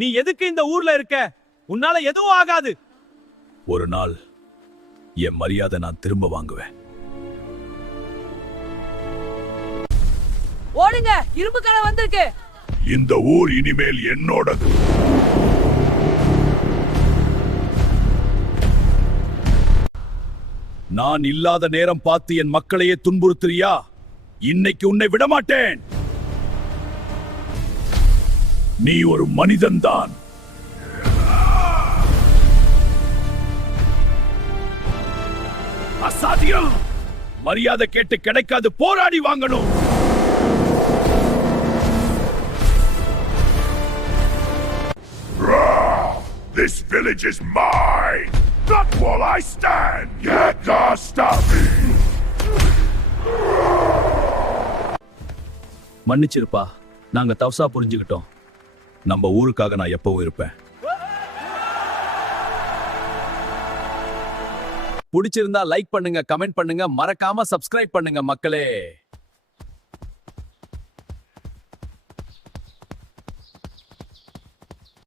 நீ எதுக்கு இந்த ஊர்ல இருக்க? உன்னால எதுவும் ஆகாது. ஒரு நாள் என் மரியாதை நான் திரும்ப வாங்குவேன். ஓடுங்க, இரும்பு கடை வந்திருக்கு. இந்த ஊர் இனிமேல் என்னோடது. நான் இல்லாத நேரம் பார்த்து என் மக்களையே துன்புறுத்துறியா? இன்னைக்கு உன்னை விடமாட்டேன். நீ ஒரு மனிதன்தான். அசாத்தியம். மரியாதை கேட்டு கிடைக்காது, போராடி வாங்கணும். This village is mine. Not while I stand. You can't stop me. மன்னிச்சிருப்பா, நாங்க தவசா புரிஞ்சுக்கிட்டோம். நம்ம ஊருக்காக நான் எப்பவும் இருப்பேன். பிடிச்சிருந்தா லைக் பண்ணுங்க, கமெண்ட் பண்ணுங்க, மறக்காம சப்ஸ்கிரைப் பண்ணுங்க மக்களே.